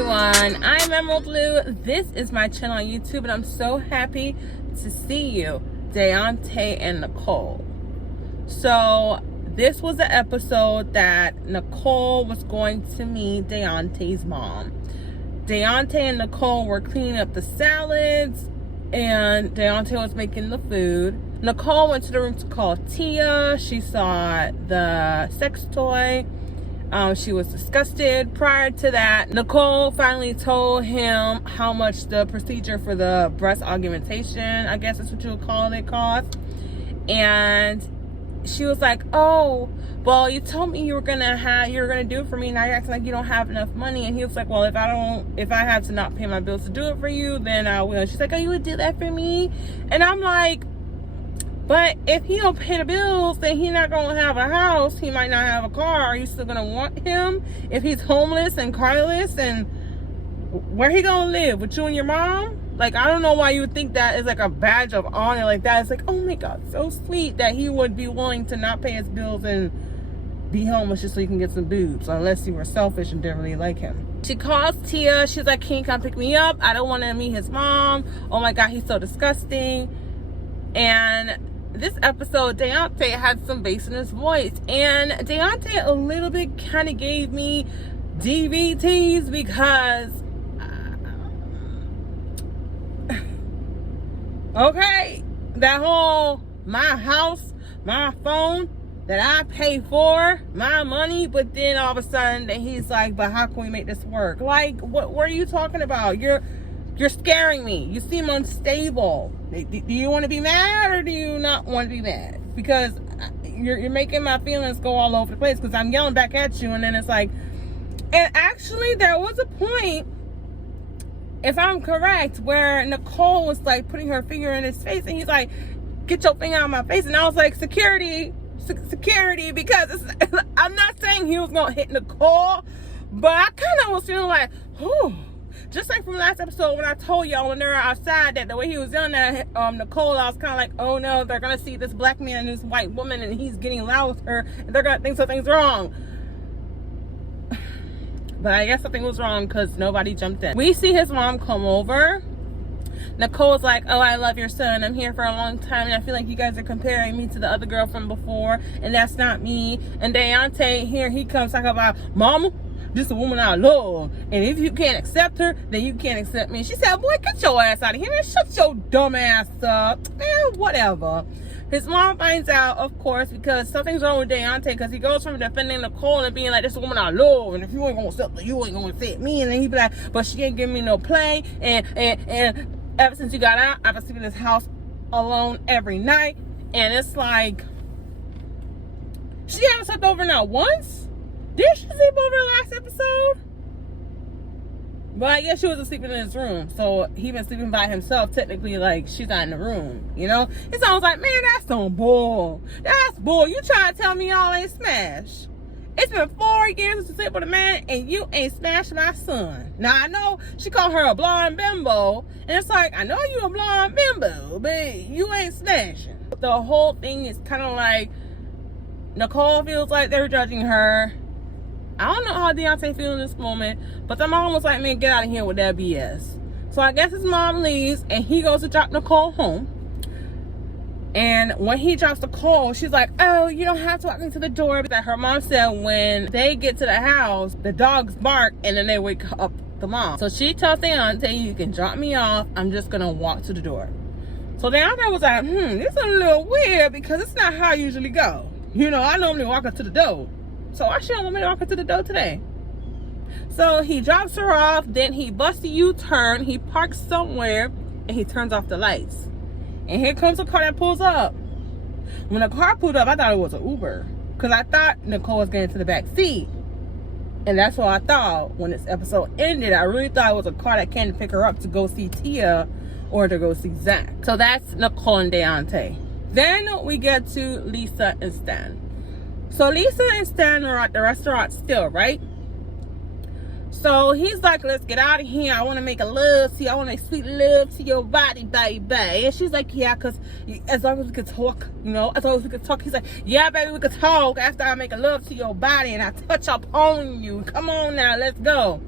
everyone, I'm Emerald Louu. This is my channel on YouTube and I'm so happy to see you, Deontay and Nicole. So this was the episode that Nicole was going to meet Deontay's mom. Deontay and Nicole were cleaning up the salads and Deontay was making the food. Nicole went to the room to call Tia. She saw the sex toy. She was disgusted. Prior to that, Nicole finally told him how much the procedure for the breast augmentation, I guess that's what you would call it, cost. And she was like, oh, well, you told me you were gonna do it for me. Now you're acting like you don't have enough money. And he was like, well, if I have to not pay my bills to do it for you, then I will. She's like, oh, you would do that for me? And I'm like, but if he don't pay the bills, then he's not gonna have a house. He might not have a car. Are you still gonna want him if he's homeless and carless? And where he gonna live? With you and your mom? Like, I don't know why you would think that is like a badge of honor like that. It's like, oh my God, so sweet that he would be willing to not pay his bills and be homeless just so he can get some boobs, unless you were selfish and didn't really like him. She calls Tia. She's like, can you come pick me up? I don't want to meet his mom. Oh my God, he's so disgusting. And this episode, Deontay had some bass in his voice, and Deontay a little bit kind of gave me DVTs because okay, that whole my house, my phone that I pay for, my money, but then all of a sudden he's like, but how can we make this work? Like, what are you talking about? You're scaring me. You seem unstable. Do you want to be mad or do you not want to be mad? Because you're making my feelings go all over the place because I'm yelling back at you, and then it's like, and actually there was a point, if I'm correct, where Nicole was like putting her finger in his face and he's like, get your finger out of my face. And I was like, security, because I'm not saying he was going to hit Nicole, but I kind of was feeling like, whew. Just like from last episode when I told y'all when they were outside that the way he was yelling at Nicole, I was kind of like, oh no, they're going to see this black man and this white woman and he's getting loud with her and they're going to think something's wrong. But I guess something was wrong because nobody jumped in. We see his mom come over. Nicole's like, oh, I love your son. I'm here for a long time and I feel like you guys are comparing me to the other girl from before and that's not me. And Deontay, here he comes talking about, mama, this is a woman I love, and if you can't accept her, then you can't accept me. She said, boy, get your ass out of here, man. Shut your dumb ass up. Man, whatever. His mom finds out, of course, because something's wrong with Deontay, because he goes from defending Nicole and being like, this is a woman I love, and if you ain't gonna accept her, you ain't gonna accept me. And then he be like, but she ain't giving me no play, and ever since you got out, I've been sleeping in this house alone every night. And it's like, she haven't slept over now once? Did she sleep over last episode? But I guess she wasn't sleeping in his room. So he been sleeping by himself. Technically, like, she's not in the room, you know? And so I was like, man, that's some bull. That's bull. You trying to tell me y'all ain't smashed? It's been 4 years since you slept with a man and you ain't smashed my son. Now, I know she called her a blonde bimbo. And it's like, I know you a blonde bimbo, but you ain't smashing. The whole thing is kind of like, Nicole feels like they're judging her. I don't know how Deontay feels in this moment, but the mom was like, man, get out of here with that BS. So I guess his mom leaves and he goes to drop Nicole home. And when he drops Nicole, she's like, oh, you don't have to walk me to the door. That her mom said when they get to the house, the dogs bark and then they wake up the mom. So she tells Deontay, you can drop me off. I'm just going to walk to the door. So Deontay was like, this is a little weird because it's not how I usually go. You know, I normally walk up to the door. So I shouldn't want me to walk her to the door today. So he drops her off, then he busts a U-turn, he parks somewhere, and he turns off the lights. And here comes a car that pulls up. When the car pulled up, I thought it was an Uber. Because I thought Nicole was getting to the back seat. And that's what I thought when this episode ended. I really thought it was a car that came to pick her up to go see Tia or to go see Zach. So that's Nicole and Deontay. Then we get to Lisa and Stan. So Lisa and Stan are at the restaurant still, right? So he's like, let's get out of here. I want to make a love to you. I want to make sweet love to your body, baby. And she's like, yeah, because as long as we could talk, you know, as long as we could talk. He's like, yeah, baby, we could talk after I make a love to your body and I touch up on you. Come on now, let's go.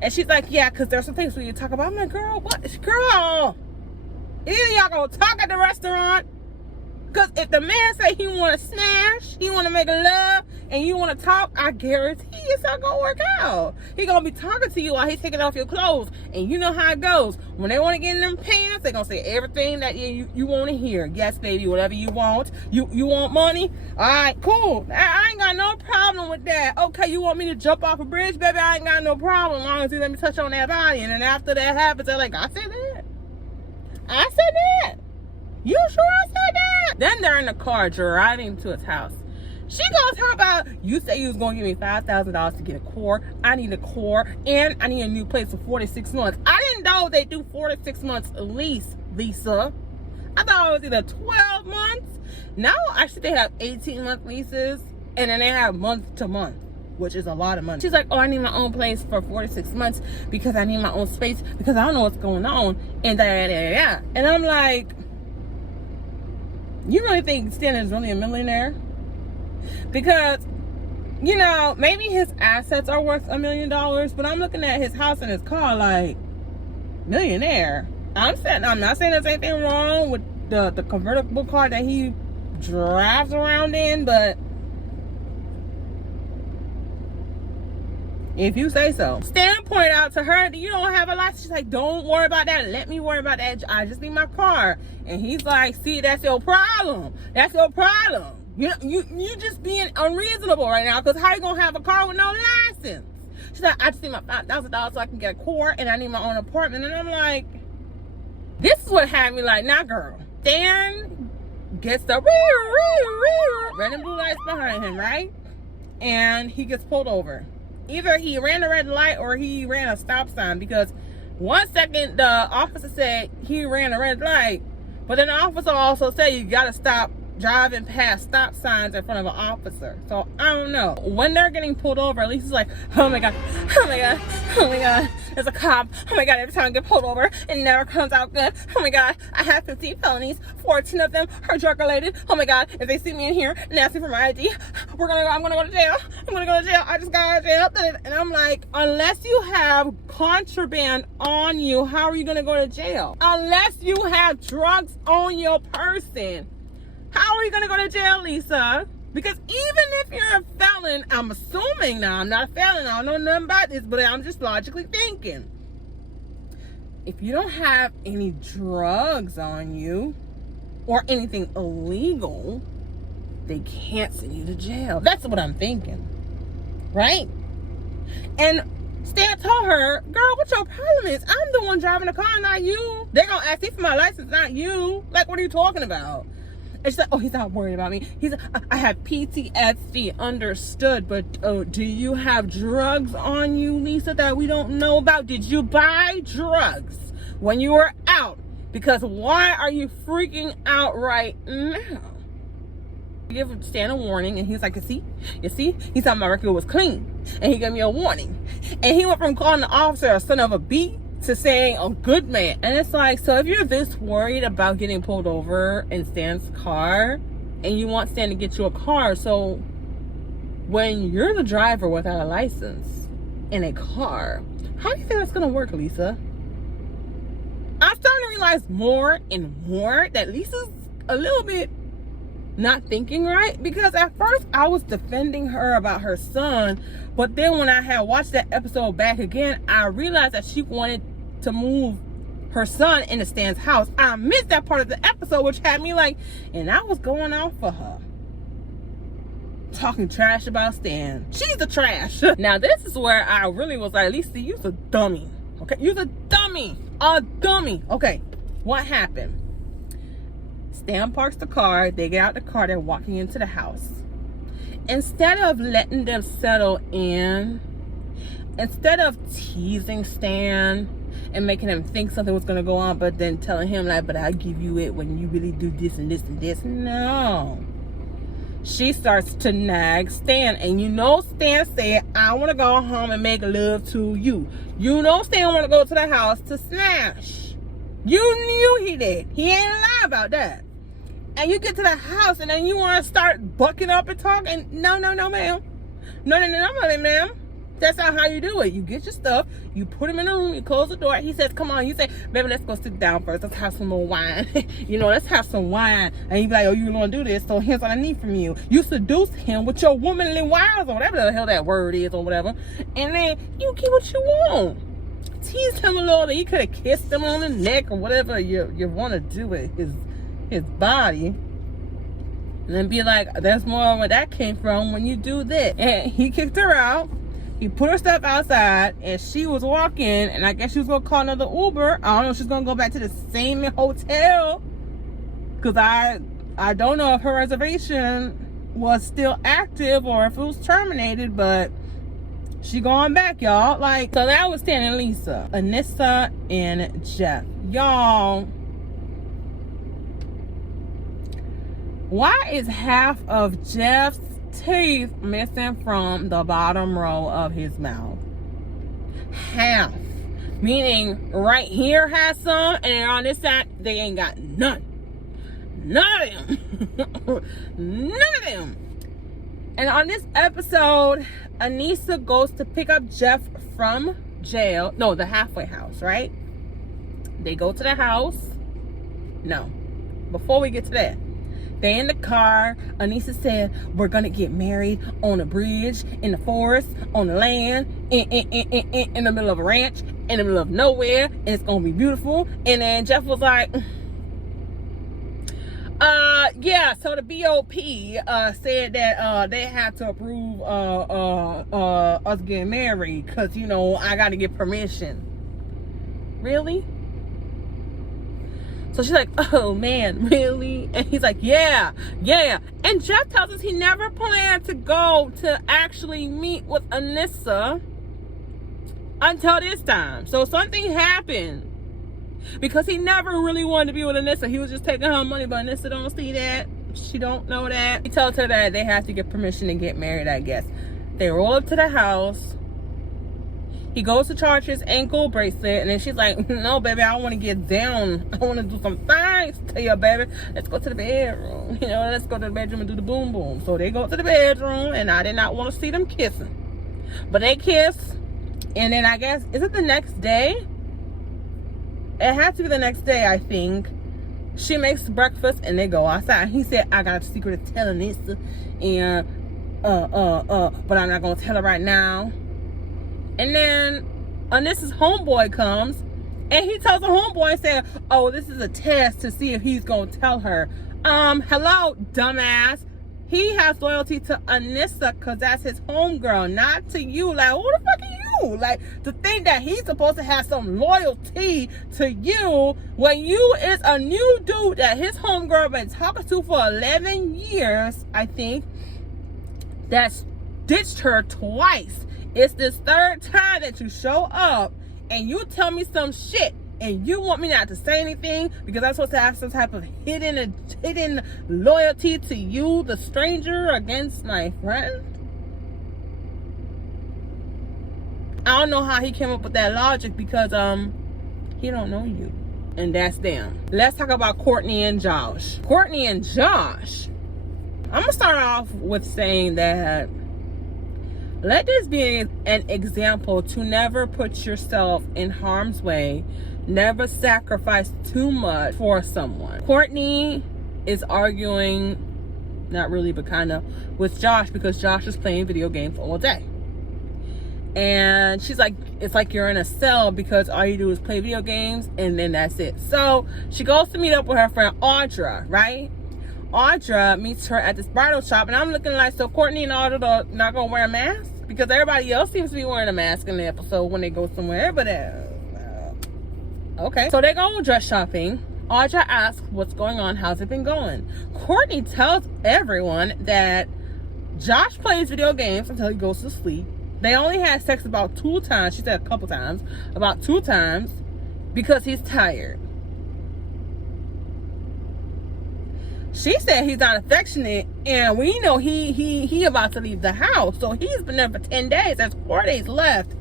And she's like, yeah, because there's some things we need to talk about. I'm like, girl, what? Girl, either y'all gonna talk at the restaurant, because if the man say he want to smash, he want to make love, and you want to talk, I guarantee it's not gonna work out. He gonna be talking to you while he's taking off your clothes, and you know how it goes. When they want to get in them pants, they gonna say everything that you want to hear. Yes, baby, whatever you want. You want money? All right, cool. I ain't got no problem with that. Okay, you want me to jump off a bridge, baby? I ain't got no problem as long as you let me touch on that body. And then after that happens, they're like, I said that. I said that. You sure I said that? Then they're in the car driving to his house. She gonna talk about, you say you was gonna give me $5,000 to get a core. I need a core, and I need a new place for 46 months. I didn't know they do 46 months lease, Lisa. I thought it was either 12 months. Now, actually, they have 18-month leases, and then they have month to month, which is a lot of money. She's like, oh, I need my own place for 46 months because I need my own space because I don't know what's going on, and da. And I'm like, you really think Stan is really a millionaire? Because, you know, maybe his assets are worth $1 million, but I'm looking at his house and his car like, millionaire. I'm not saying there's anything wrong with the convertible car that he drives around in, but if you say so. Stan pointed out to her that you don't have a license. She's like, don't worry about that. Let me worry about that. I just need my car. And he's like, see, that's your problem. That's your problem. You just being unreasonable right now, because how you gonna have a car with no license? She's like, I just need my $5,000 so I can get a core, and I need my own apartment. And I'm like, this is what had me like, nah, girl. Stan gets the red and blue lights behind him, right? And he gets pulled over. Either he ran a red light or he ran a stop sign, because 1 second the officer said he ran a red light, but then the officer also said you gotta stop driving past stop signs in front of an officer. So I don't know. When they're getting pulled over, at least it's like, oh my god, oh my god, oh my god, there's a cop. Oh my god, every time I get pulled over, it never comes out good. Oh my god, I have 15 felonies, 14 of them are drug related. Oh my god, if they see me in here and ask me for my ID, I'm gonna go to jail. I'm gonna go to jail. I just got out of jail. And I'm like, unless you have contraband on you, how are you gonna go to jail? Unless you have drugs on your person, how are you going to go to jail, Lisa? Because even if you're a felon, I'm assuming now, I'm not a felon, I don't know nothing about this, but I'm just logically thinking. If you don't have any drugs on you or anything illegal, they can't send you to jail. That's what I'm thinking. Right? And Stan told her, girl, what your problem is? I'm the one driving the car, not you. They're going to ask me for my license, not you. Like, what are you talking about? And she's like, oh, he's not worried about me. He's like, I have PTSD. Understood. But do you have drugs on you, Lisa, that we don't know about? Did you buy drugs when you were out? Because why are you freaking out right now? Give Stan a warning, and he's like, you see, he thought my record was clean, and he gave me a warning. And he went from calling the officer a son of a B to saying a good man. And it's like, so if you're this worried about getting pulled over in Stan's car, and you want Stan to get you a car, so when you're the driver without a license in a car, how do you think that's gonna work, Lisa? I'm starting to realize more and more that Lisa's a little bit not thinking right, because at first I was defending her about her son, but then when I had watched that episode back again, I realized that she wanted to move her son into Stan's house. I missed that part of the episode, which had me like, and I was going out for her, talking trash about Stan. She's the trash. Now this is where I really was like, Lisa, you's a dummy. Okay, you's a dummy. Okay, what happened? Stan parks the car, they get out the car, they're walking into the house. Instead of letting them settle in, instead of teasing Stan and making him think something was gonna go on, but then telling him like, but I'll give you it when you really do this and this and this. No. She starts to nag Stan, and you know Stan said, I wanna go home and make love to you. You know Stan wanna go to the house to smash. You knew he did. He ain't lie about that. And you get to the house and then you want to start bucking up and talking. No, ma'am. No, ma'am. That's not how you do it. You get your stuff, you put him in a room, you close the door. He says, come on. You say, baby, let's go sit down first. Let's have some more wine. You know, let's have some wine. And you be like, oh, you want to do this, so here's what I need from you. You seduce him with your womanly wiles or whatever the hell that word is or whatever. And then you get what you want. Tease him a little bit. You could have kissed him on the neck or whatever you want to do with his body. And then be like, that's more where that came from when you do this. And he kicked her out. He put her stuff outside, and she was walking, and I guess she was going to call another Uber. I don't know if she's going to go back to the same hotel, because I don't know if her reservation was still active or if it was terminated, but she going back, y'all. Like, so that was Stan and Lisa, Anissa and Jeff. Y'all, why is half of Jeff's teeth missing from the bottom row of his mouth? Half. Meaning right here has some, and on this side they ain't got none. None of them. None of them. And on this episode, Anissa goes to pick up Jeff from jail. No, the halfway house, right? They go to the house. No. Before we get to that, they in the car. Anissa said, we're gonna get married on a bridge, in the forest, on the land, in the middle of a ranch, in the middle of nowhere, and it's gonna be beautiful. And then Jeff was like, yeah, so the BOP said that they had to approve us getting married, because, you know, I gotta get permission. Really? So she's like, oh man, really? And he's like, yeah. And Jeff tells us he never planned to go to actually meet with Anissa until this time. So something happened, because he never really wanted to be with Anissa. He was just taking her money, but Anissa don't see that. She don't know that. He tells her that they have to get permission to get married, I guess. They roll up to the house. He goes to charge his ankle bracelet, and then she's like, no, baby, I want to get down. I want to do some things to you, baby. Let's go to the bedroom. You know, let's go to the bedroom and do the boom boom. So they go to the bedroom, and I did not want to see them kissing. But they kiss, and then I guess, is it the next day? It has to be the next day, I think. She makes breakfast, and they go outside. He said, I got a secret to tell Anissa, and, but I'm not going to tell her right now. And then Anissa's homeboy comes, and he tells the homeboy and said, oh, this is a test to see if he's going to tell her. Hello, dumbass. He has loyalty to Anissa because that's his homegirl, not to you. Like, who the fuck are you? Like, to think that he's supposed to have some loyalty to you when you is a new dude that his homegirl been talking to for 11 years, I think, that's ditched her twice. It's this third time that you show up and you tell me some shit and you want me not to say anything because I'm supposed to have some type of hidden loyalty to you, the stranger, against my friend. I don't know how he came up with that logic, because he don't know you. And that's them. Let's talk about Courtney and Josh. Courtney and Josh. I'm gonna start off with saying that let this be an example to never put yourself in harm's way. Never sacrifice too much for someone. Courtney is arguing, not really, but kind of, with Josh because Josh is playing video games all day. And she's like, it's like you're in a cell because all you do is play video games and then that's it. So she goes to meet up with her friend Audra, right? Audra meets her at this bridal shop, and I'm looking like, so Courtney and Audra are not gonna wear a mask? Because everybody else seems to be wearing a mask in the episode when they go somewhere, but okay. So they go dress shopping. Audra asks what's going on, how's it been going? Courtney tells everyone that Josh plays video games until he goes to sleep. They only had sex about 2 times. She said a couple times, about 2 times, because he's tired. She said he's not affectionate, and we know he about to leave the house. So he's been there for 10 days. That's 4 days left.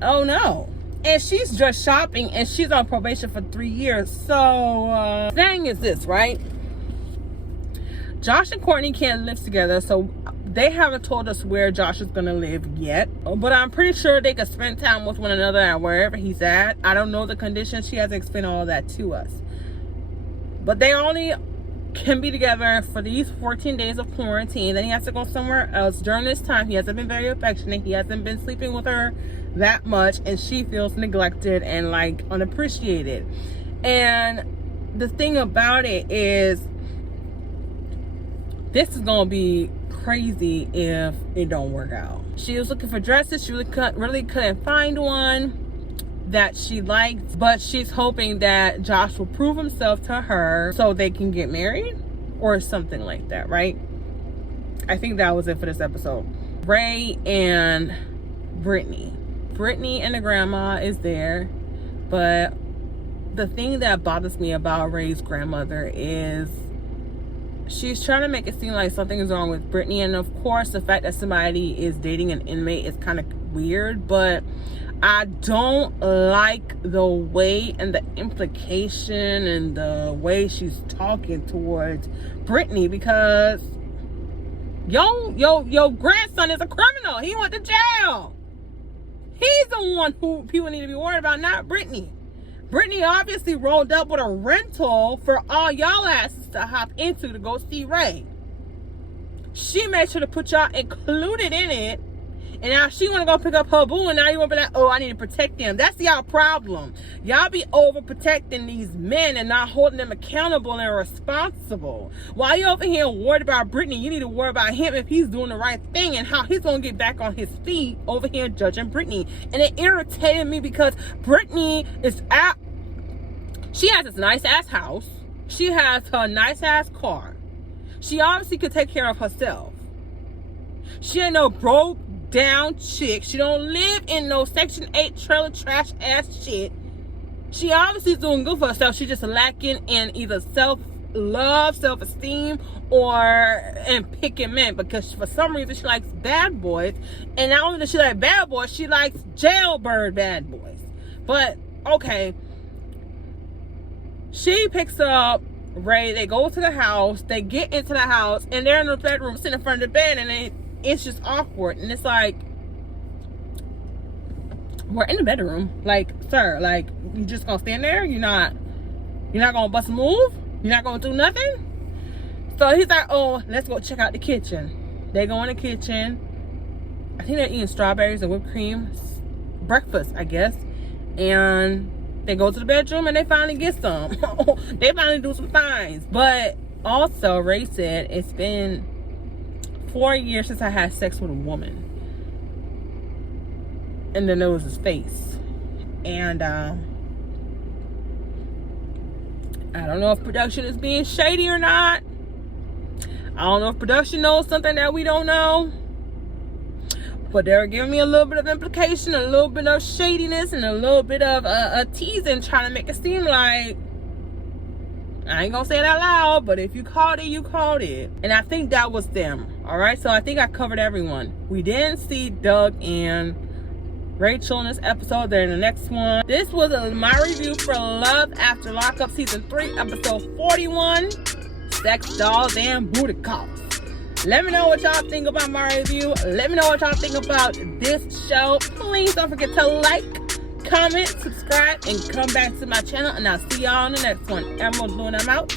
Oh no. And she's just shopping, and she's on probation for 3 years. So thing is this, right? Josh and Courtney can't live together, so They haven't told us where Josh is gonna live yet, but I'm pretty sure they could spend time with one another at wherever he's at. I don't know the conditions. She hasn't explained all of that to us, but they only can be together for these 14 days of quarantine. Then he has to go somewhere else. During this time, he hasn't been very affectionate. He hasn't been sleeping with her that much, and she feels neglected and like unappreciated. And the thing about it is, this is gonna be crazy if it don't work out. She was looking for dresses. She really couldn't find one that she liked, but she's hoping that Josh will prove himself to her so they can get married or something like that, right? I think that was it for this episode. Ray and Brittany and the grandma is there, but the thing that bothers me about Ray's grandmother is she's trying to make it seem like something is wrong with Brittany. And of course, the fact that somebody is dating an inmate is kind of weird, but I don't like the way and the implication and the way she's talking towards Brittany, because your grandson is a criminal. He went to jail. He's the one who people need to be worried about, not Brittany. Brittany obviously rolled up with a rental for all y'all asses to hop into to go see Ray. She made sure to put y'all included in it. And now she want to go pick up her boo, and now you want to be like, oh, I need to protect them. That's y'all problem. Y'all be overprotecting these men and not holding them accountable and responsible. While you over here worried about Brittany, you need to worry about him if he's doing the right thing and how he's going to get back on his feet over here judging Brittany. And it irritated me because Brittany is out. She has this nice-ass house. She has her nice-ass car. She obviously could take care of herself. She ain't no broke down chick. She don't live in no Section 8 trailer trash ass shit. She obviously is doing good for herself. She just lacking in either self-love, self-esteem, or in picking men, because for some reason she likes bad boys. And not only does she like bad boys, she likes jailbird bad boys. But okay, she picks up Ray. They go to the house. They get into the house, and they're in the bedroom sitting in front of the bed, and it's just awkward. And it's like, we're in the bedroom, like, sir, like, you just gonna stand there? You're not gonna bust a move? You're not gonna do nothing? So he's like, oh, let's go check out the kitchen. They go in the kitchen. I think they're eating strawberries and whipped cream, breakfast, I guess. And they go to the bedroom and they finally get some. They finally do some finds. But also, Ray said, it's been 4 years since I had sex with a woman. And then there was his face. And I don't know if production is being shady or not. I don't know if production knows something that we don't know. But they're giving me a little bit of implication, a little bit of shadiness, and a little bit of a teasing, trying to make it seem like, I ain't gonna say it out loud, but if you called it, you called it. And I think that was them. All right, so I think I covered everyone. We didn't see Doug and Rachel in this episode. They're in the next one. This was my review for Love After Lockup Season 3, Episode 41, Sex, Dolls, and Booty Calls. Let me know what y'all think about my review. Let me know what y'all think about this show. Please don't forget to like, comment, subscribe, and come back to my channel. And I'll see y'all on the next one. Emerald Louu, and I'm out.